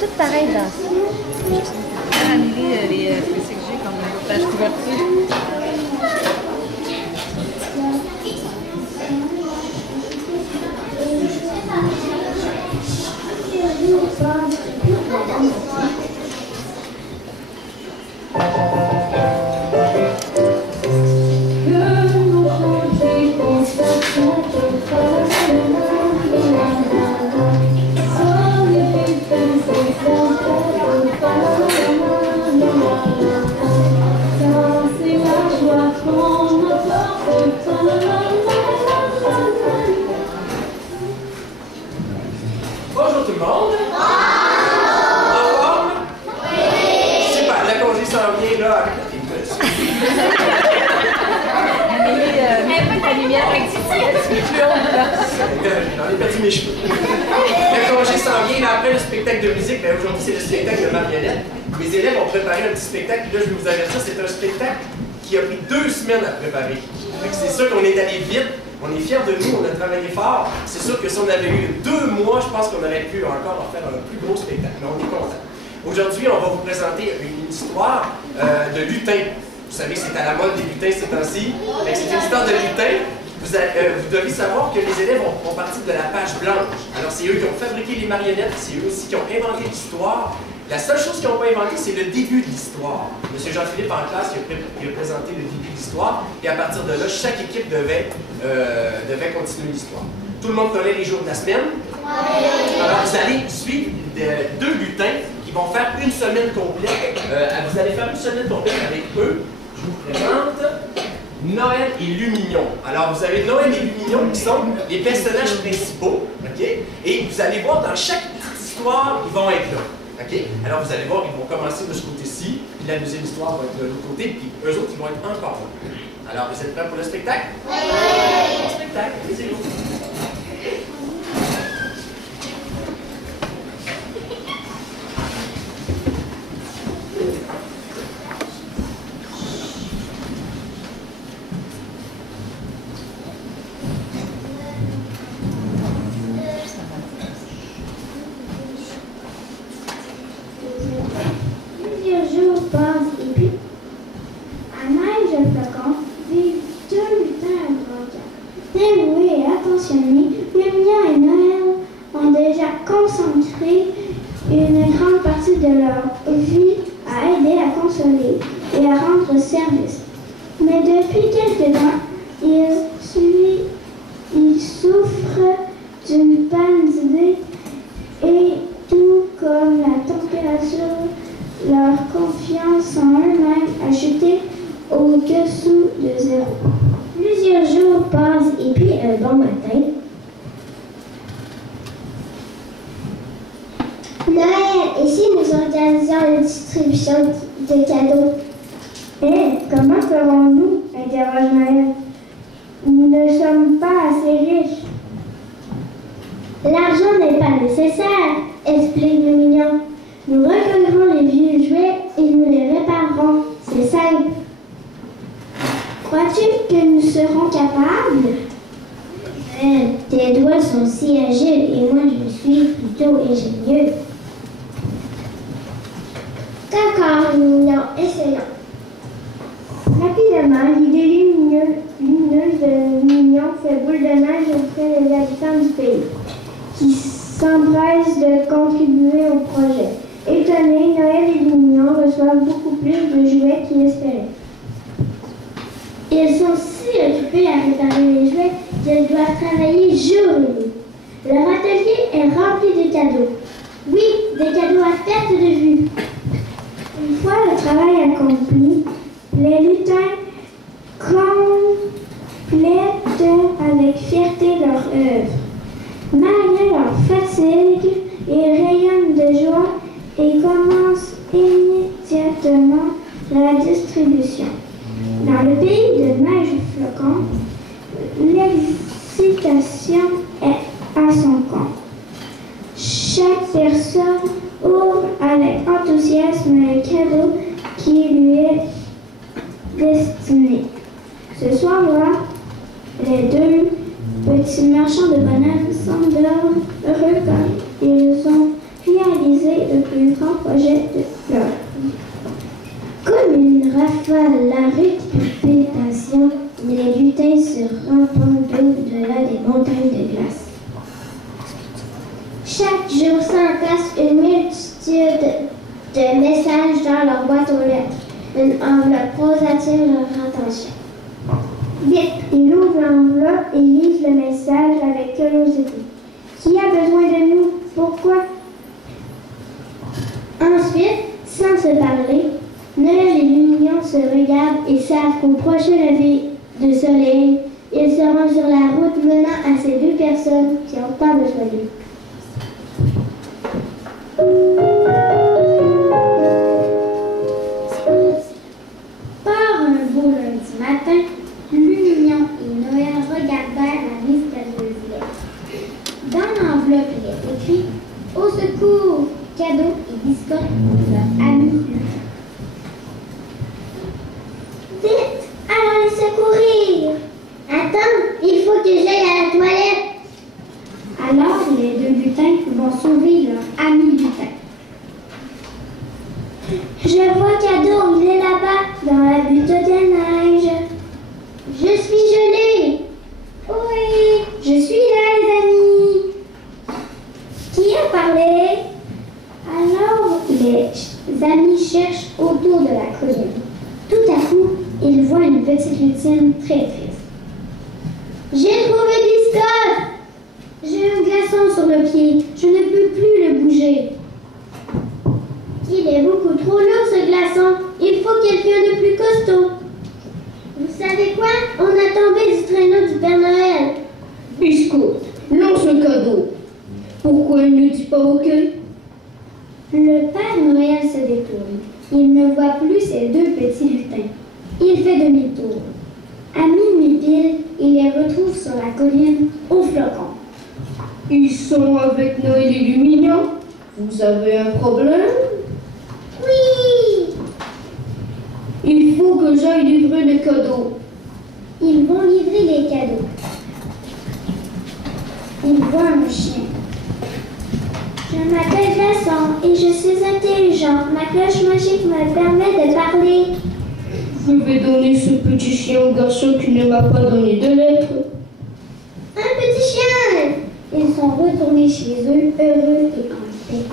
Tout pareil dans ça. Je vais annuler les CG comme page couverture. Bonjour tout le monde! En forme? Oui! Super, la congé s'en vient là avec la team. Un peu de lumière J'en ai perdu mes cheveux. Le congé s'en vient, là, après le spectacle de musique, ben aujourd'hui c'est le spectacle de marionnettes. Mes élèves ont préparé un petit spectacle, puis là je vais vous avertir, c'est un spectacle qui a pris 2 semaines à préparer. C'est sûr qu'on est allé vite. On est fiers de nous, on a travaillé fort. C'est sûr que si on avait eu 2 mois, je pense qu'on aurait pu encore en faire un plus gros spectacle. Mais on est content. Aujourd'hui, on va vous présenter une histoire de lutin. Vous savez, c'est à la mode des lutins ces temps-ci. C'est une histoire de lutin. Vous devez savoir que les élèves ont parti de la page blanche. Alors, c'est eux qui ont fabriqué les marionnettes, c'est eux aussi qui ont inventé l'histoire. La seule chose qu'ils n'ont pas inventée, c'est le début de l'histoire. M. Jean-Philippe, en classe, il a présenté le début de l'histoire, et à partir de là, chaque équipe devait continuer l'histoire. Tout le monde connaît les jours de la semaine? Oui. Alors, vous allez suivre 2 lutins qui vont faire une semaine complète. Vous allez faire une semaine complète avec eux. Je vous présente Noël et Lumignon. Alors, vous avez Noël et Lumignon qui sont les personnages principaux, ok? Et vous allez voir, dans chaque histoire, ils vont être là. Okay? Alors vous allez voir, ils vont commencer de ce côté-ci, puis la deuxième histoire va être de l'autre côté, puis eux autres, ils vont être encore là. Alors, vous êtes prêts pour le spectacle? Oui! Bon spectacle, laissez-vous. Lumignon et Noël ont déjà concentré une grande partie de leur vie à aider à consoler et à rendre service. Mais depuis quelques temps, ils souffrent d'une panne d'idées et tout comme la température, leur confiance en eux-mêmes a chuté au-dessous de 0. Plusieurs jours passent et puis un bon matin, Noël, et si nous organisions une distribution de cadeaux? Comment ferons-nous? Interroge Noël. Nous ne sommes pas assez riches. L'argent n'est pas nécessaire, explique Lumignon. Nous recueillerons les vieux jouets et nous les réparerons. C'est simple. Crois-tu que nous serons capables? Tes doigts sont si agiles et moi je suis plutôt ingénieux. D'accord, Lumignon, essayons. Rapidement, l'idée lumineuse de Lumignon fait boule de neige auprès des habitants du pays, qui s'empressent de contribuer au projet. Étonnés, Noël et Lumignon reçoivent beaucoup plus de jouets qu'ils espéraient. Ils sont si occupés à réparer les jouets qu'ils doivent travailler jour et nuit. Leur atelier est rempli de cadeaux. Oui, des cadeaux à perte de vue. Une fois le travail accompli, les lutins complètent avec fierté leur œuvre. Malgré leur fatigue, ils rayonnent de joie et commencent immédiatement la distribution. Dans le pays de neige flocon, l'excitation est à son compte. Chaque personne ouvre avec enthousiasme un cadeau qui lui est destiné. plus grand projet de leur vie. Comme une rafale, la récupération, les lutins se répandent au-delà des montagnes de glace. Chaque jour s'entasse une multitude de messages dans leur boîte aux lettres. Une enveloppe rose attire leur attention. Vite, ils ouvrent l'enveloppe et lisent le message avec curiosité. Qui a besoin de nous? Pourquoi? Ensuite, sans se parler, Noël et Lumignon se regardent et savent qu'au prochain lever de soleil, ils seront sur la route menant à ces deux personnes qui ont tant besoin d'eux. Par un beau lundi matin, Lumignon et Noël regardèrent la mystérieuse lettre. Dans l'enveloppe, il est écrit « Au secours, cadeaux et biscottes pour leur ami Lutin. » Vite, allons les secourir! Attends, il faut que j'aille à la toilette! Alors, les deux lutins vont sauver leur ami lutin. Je vois Cadeau, il est là-bas, dans la butte de neige. Je suis gelée. Oui, je suis là, les amis. Qui a parlé? Alors, les amis cherchent autour de la colline. Tout à coup, ils voient une petite lutine très triste. J'ai trouvé Biscotte! J'ai un glaçon sur le pied. Je ne peux plus le bouger. Il est beaucoup trop lourd, ce glaçon. Il faut quelqu'un de plus costaud. Vous savez quoi? On a tombé du traîneau du Père Noël. Biscotte, lance un cadeau. Pourquoi il ne dit pas OK? Le Père Noël se détourne. Il ne voit plus ses deux petits lutins. Il fait demi-tour. À minuit pile, il les retrouve sur la colline au flocon. Ils sont avec Noël et Lumignon. Vous avez un problème? Oui! Il faut que j'aille livrer les cadeaux. Ils vont livrer les cadeaux. Ils voient un chien. Je m'appelle Glaçon et je suis intelligent. Ma cloche magique me permet de parler. Je vais donner ce petit chien au garçon qui ne m'a pas donné de lettres. Un petit chien! Ils sont retournés chez eux, heureux et en paix.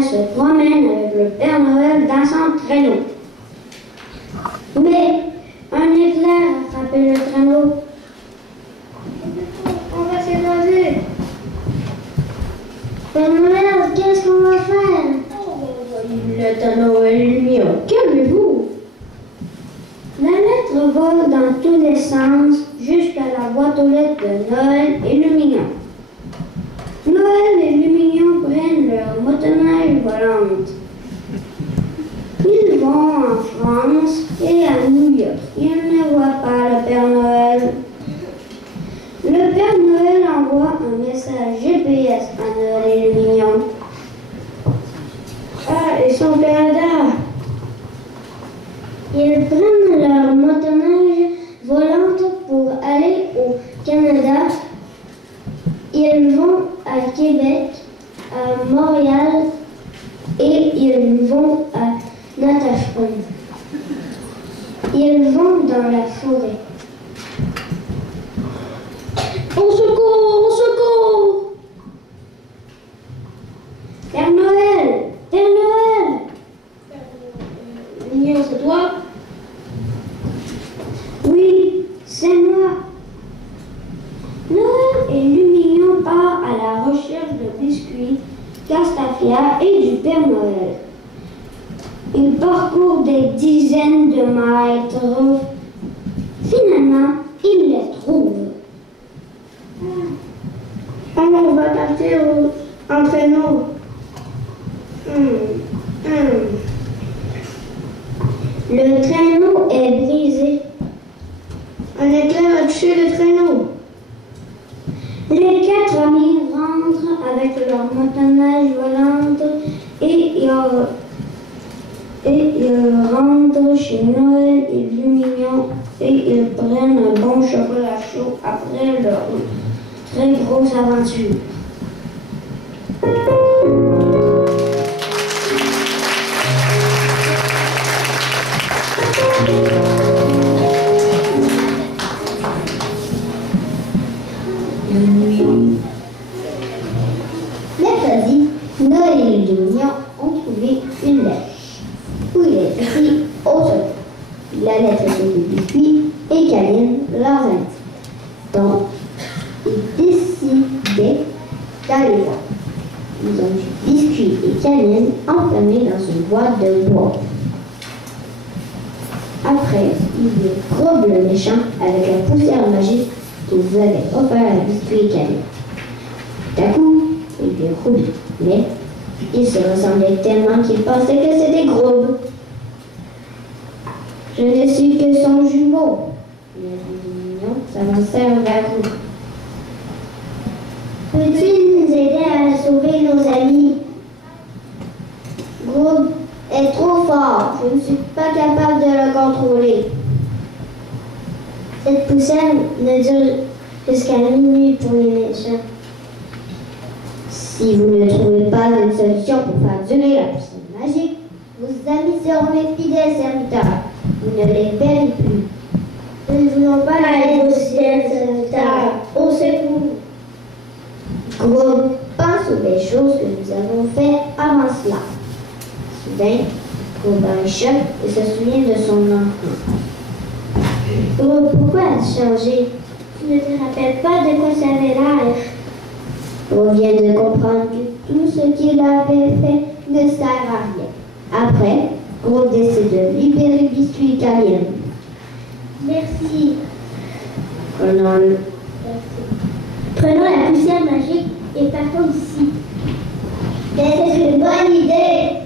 Se promène avec le Père Noël dans son traîneau. Mais un éclair a frappé le traîneau. On va s'écraser. Père Noël, qu'est-ce qu'on va faire? Il est à Noël et Lumignon. Calmez-vous. La lettre vole dans tous les sens jusqu'à la boîte aux lettres de Noël et Lumignon. Noël et Lumignon prennent leur motoneige volante. Ils vont en France et à New York. Ils ne voient pas le Père Noël. Le Père Noël envoie un message GPS à Noël et Lumignon. Ah, ils sont au Canada. Ils prennent leur motoneige volante pour aller au Canada. Ils vont à Québec, à Montréal et ils vont à Natashquan. Ils vont dans la forêt. Au secours! Au secours! Père Noël! Père Noël! Lumignon, c'est toi? Oui, c'est moi. Noël et Lumignon part à la recherche de biscuits, Castafias et du Père Noël. Ils parcourt des dizaines de mètres. Finalement, il les trouve. On va partir en traîneau. Le traîneau est brisé. Un éclair a touché le traîneau. Les 4 amis rentrent avec leur motoneige volante et ils rentrent chez Noël et Lumignon et ils prennent un bon chocolat chaud après leur très grosse aventure. Mercredi, Noël et Lumignon ont trouvé une lettre où il est écrit au secours. La lettre était des biscuits et câline leurs amis. Donc, ils décidaient d'aller voir. Ils ont du biscuits et câline enfermés dans une boîte de bois. Après, ils virent Grob le méchant avec la poussière magique qu'ils vous avaient offert à biscuits et câline. D'un coup, il vit Ruby, mais il se ressemblait tellement qu'il pensait que c'était Grob. Je ne suis que son jumeau. Les mignons s'avancèrent vers vous. Peux-tu nous aider à sauver nos amis? Grob est trop fort. Je ne suis pas capable de le contrôler. Cette poussière ne dure jusqu'à minuit pour les méchants. Si vous ne trouvez pas une solution pour faire durer la poussière magique, vos amis seront mes fidèles serviteurs. Vous ne les verrez plus. Nous ne voulons pas aller au ciel, serviteur. Au secours. Grob pense aux belles choses que nous avons faites avant cela. Soudain, Grob a un choc et se souvient de son enfant. Oh, pourquoi as-tu changé? Tu ne te rappelles pas de quoi ça avait l'air? On vient de comprendre que tout ce qu'il avait fait ne sert à rien. Après, Grob décide de libérer Biscuit et Câline. Merci. Prenons Prenons la poussière magique et partons d'ici. C'est une bonne idée.